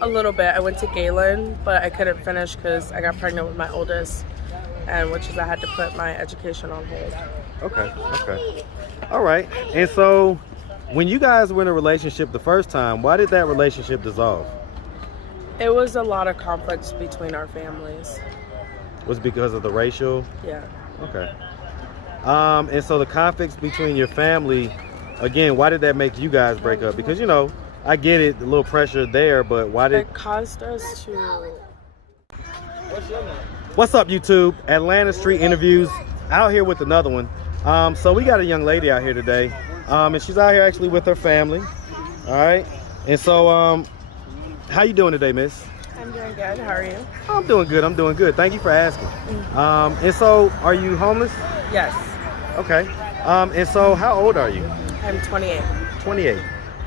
A little bit. I went to Galen, but I couldn't finish because I got pregnant with my oldest, and which is I had to put my education on hold. Okay, okay. All right. And so when you guys were in a relationship the first time, why did that relationship dissolve? It was a lot of conflicts between our families. Was it because of the racial? Yeah. Okay. And so the conflicts between your family, again, why did that make you guys break up? Because, you know, I get it, a little pressure there, but why did... It caused us to... What's up, YouTube? Atlanta Street Interviews, out here with another one. So we got a young lady out here today, and she's out here actually with her family. All right. And so, how you doing today, miss? I'm doing good. How are you? I'm doing good. I'm doing good. Thank you for asking. And so, are you homeless? Yes. Okay. And so, how old are you? I'm 28. 28.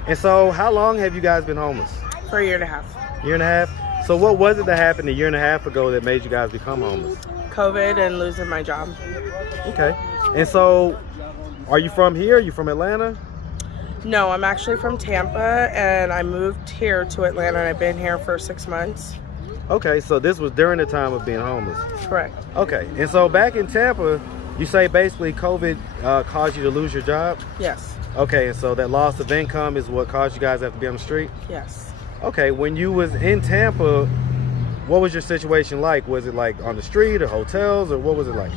And so, how long have you guys been homeless? For a year and a half. Year and a half? So what was it that happened a year and a half ago that made you guys become homeless? COVID and losing my job. Okay. And so, are you from here? Are you from Atlanta? No, I'm actually from Tampa, and I moved here to Atlanta, and I've been here for 6 months. Okay, so this was during the time of being homeless. Correct. Okay, and so back in Tampa, you say basically COVID caused you to lose your job? Yes. Okay, and so that loss of income is what caused you guys to have to be on the street? Yes. Okay, when you was in Tampa, what was your situation like? Was it like on the street or hotels, or what was it like?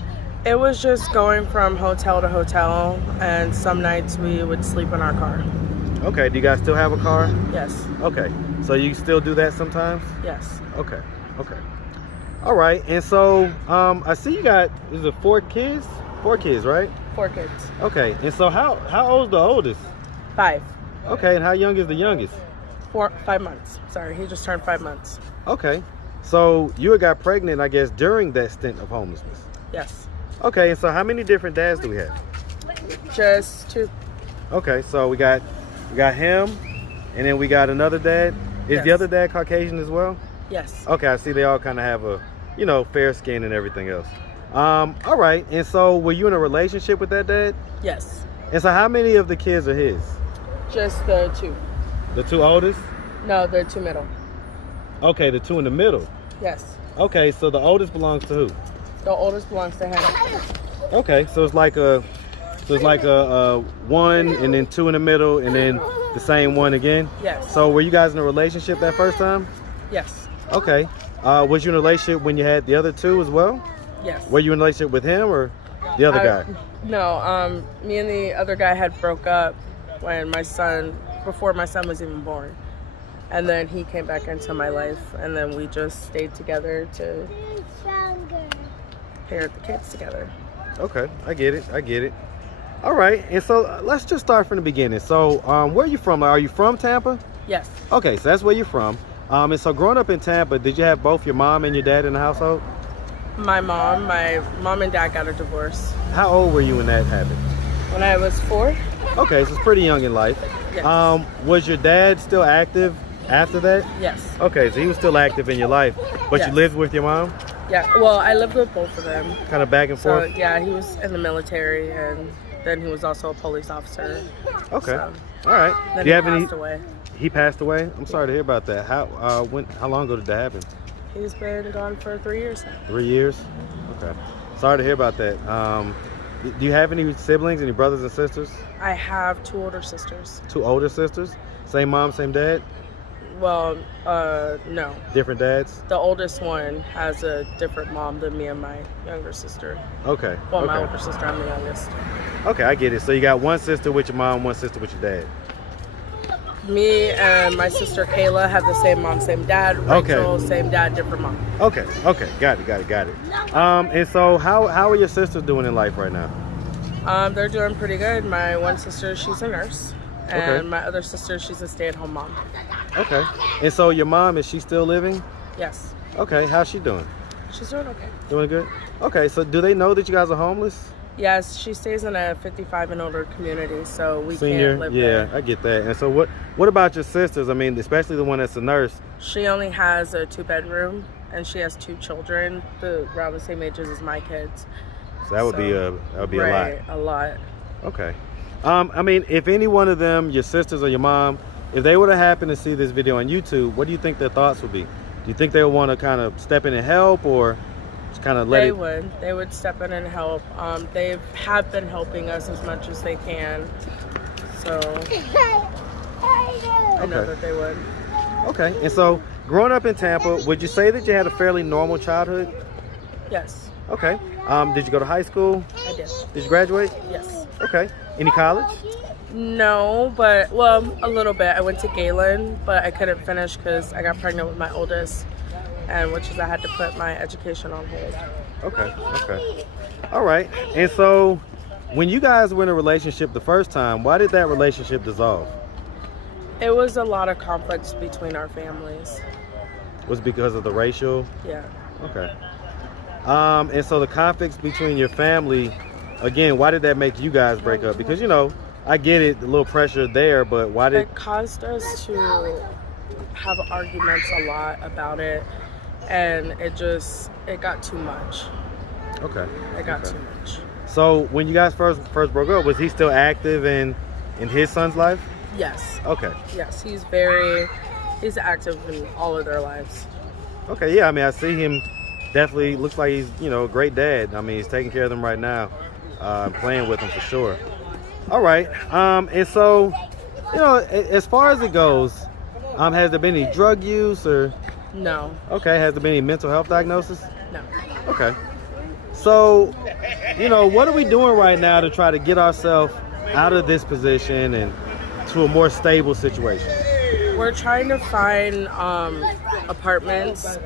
It was just going from hotel to hotel, and some nights we would sleep in our car. Okay, do you guys still have a car? Yes. Okay, so you still do that sometimes? Yes. Okay, okay. All right, and so I see you got, is it 4 kids? 4 kids, right? 4 kids. Okay, and so how old's the oldest? 5. Okay, and how young is the youngest? 5 months. Sorry, he just turned 5 months. Okay, so you had got pregnant, I guess, during that stint of homelessness? Yes. Okay, and so how many different dads do we have? Just 2. Okay, so we got him, and then we got another dad. Is Yes. the other dad Caucasian as well? Yes. Okay, I see they all kind of have a, you know, fair skin and everything else. All right, and so were you in a relationship with that dad? Yes. And so how many of the kids are his? Just the 2. The 2 oldest? No, the 2 middle. Okay, the 2 in the middle. Yes. Okay, so the oldest belongs to who? The oldest belongs to him. Okay, so it's like a 1 and then 2 in the middle and then the same 1 again? Yes. So were you guys in a relationship that first time? Yes. Okay. Was you in a relationship when you had the other 2 as well? Yes. Were you in a relationship with him or the other guy? No, me and the other guy had broke up when before my son was even born. And then he came back into my life, and then we just stayed together to parent the kids together. Okay, I get it. All right, and so let's just start from the beginning. So where are you from? Are you from Tampa? Yes. Okay, so that's where you're from. And so growing up in Tampa, did you have both your mom and your dad in the household? My mom and dad got a divorce. How old were you when that happened? When I was 4. Okay, so it's pretty young in life. Yes. Was your dad still active after that? Yes. Okay, so he was still active in your life, but Yes. you lived with your mom? Yeah, well, I lived with both of them. Kind of back and So, forth? yeah, he was in the military, and then he was also a police officer. Okay, So, all right. then Do you he have any? passed away. He passed away? I'm sorry to hear about that. How long ago did that happen? He's been gone for 3 years now. 3 years? Okay. Sorry to hear about that. Do you have any siblings, any brothers and sisters? I have 2 older sisters. 2 older sisters? Same mom, same dad? Well, no. Different dads? The oldest one has a different mom than me and my younger sister. Okay. Well, my okay. older sister, I'm the youngest. Okay, I get it. So you got 1 sister with your mom, 1 sister with your dad. Me and my sister Kayla have the same mom, same dad. Rachel, same dad, different mom. Okay, got it. And so how are your sisters doing in life right now? They're doing pretty good. My one sister, she's a nurse. And my other sister, she's a stay-at-home mom. Okay. And so your mom, is she still living? Yes. Okay, how's she doing? She's doing okay. Doing good? Okay, so do they know that you guys are homeless? Yes, she stays in a 55 and older community, so we Senior, can't live there. yeah, I get that. And so what about your sisters? I mean, especially the one that's a nurse. She only has a 2-bedroom, and she has 2 children, around the same ages as my kids. So that would be a lot. A lot. Okay. I mean, if any one of them, your sisters or your mom, if they were to happen to see this video on YouTube, what do you think their thoughts would be? Do you think they would want to kind of step in and help, or just kind of let They it? would. They would step in and help. They have been helping us as much as they can. So I know that they would. Okay. And so, growing up in Tampa, would you say that you had a fairly normal childhood? Yes, Okay. Did you go to high school? I did. Did you graduate? Yes. Okay. Any college? No, but, well, a little bit. I went to Galen, but I couldn't finish because I got pregnant with my oldest, and which is I had to put my education on hold. Okay. Okay. All right. And so, when you guys were in a relationship the first time, why did that relationship dissolve? It was a lot of conflicts between our families. Was it because of the racial? Yeah. Okay. And so the conflicts between your family, again, why did that make you guys break up? Because, you know, I get it, a little pressure there, but why did... It caused us to have arguments a lot about it, and it got too much. Okay. It got too much. So when you guys first broke up, was he still active in his son's life? Yes. Okay. Yes, he's active in all of their lives. Okay, yeah, I mean, I see him, definitely looks like he's, you know, a great dad. I mean, he's taking care of them right now, playing with them for sure. All right, and so, you know, as far as it goes, has there been any drug use or? No. Okay, has there been any mental health diagnosis? No. Okay. So, you know, what are we doing right now to try to get ourselves out of this position and to a more stable situation? We're trying to find apartments,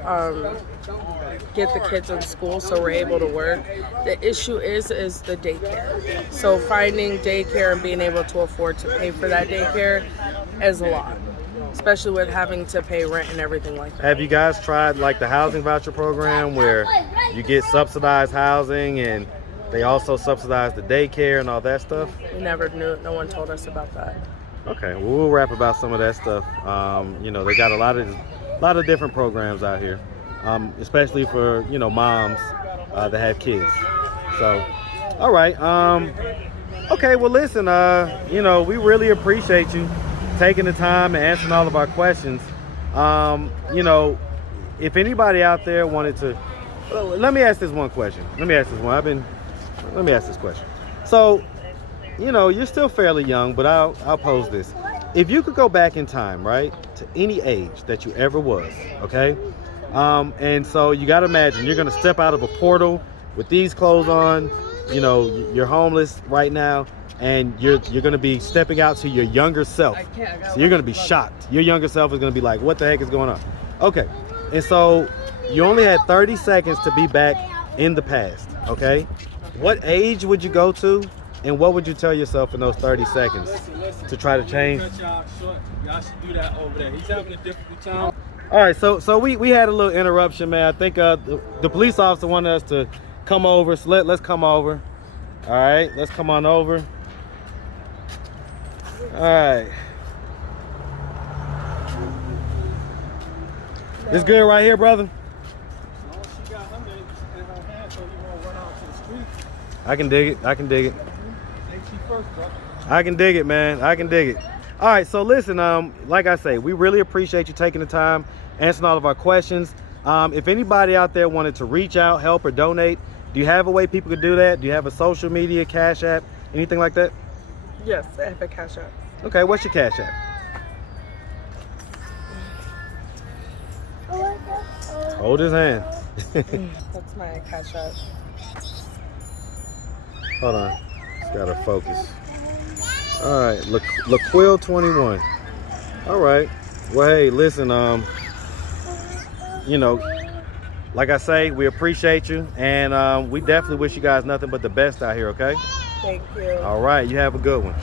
get the kids in school so we're able to work. The issue is the daycare. So finding daycare and being able to afford to pay for that daycare is a lot, especially with having to pay rent and everything like that. Have you guys tried like the housing voucher program where you get subsidized housing and they also subsidize the daycare and all that stuff? We never knew. No one told us about that. Okay, well, we'll rap about some of that stuff. You know, they got a lot of different programs out here, especially for, you know, moms that have kids. So, all right. Okay, well, listen, you know, we really appreciate you taking the time and answering all of our questions. You know, if anybody out there wanted to, let me ask this one question. Let me ask this question. So, you know, you're still fairly young, but I'll pose this. If you could go back in time, right, to any age that you ever was, okay? And so you got to imagine you're going to step out of a portal with these clothes on, you know, you're homeless right now, and you're going to be stepping out to your younger self. So you're going to be shocked. Your younger self is going to be like, what the heck is going on? Okay. And so you only had 30 seconds to be back in the past, okay? What age would you go to? And what would you tell yourself in those 30 seconds to try to change? Y'all should do that over there. He's having a difficult time. All right, so we had a little interruption, man. I think the police officer wanted us to come over, so let's come over. All right, let's come on over. All right. This good right here, brother? She got him in her hand, so he won't run out to the street. I can dig it. I can dig it. First, bro. I can dig it, man. I can dig it. All right, so listen, like I say, we really appreciate you taking the time, answering all of our questions. If anybody out there wanted to reach out, help, or donate, do you have a way people could do that? Do you have a social media, Cash App, anything like that? Yes, I have a Cash App. Okay, what's your Cash App? Hold his hand. That's my Cash App. Hold on. Just gotta focus. All right, LaQuil 21. All right. Well, hey, listen, you know, like I say, we appreciate you, and we definitely wish you guys nothing but the best out here, okay? Thank you. All right, you have a good one.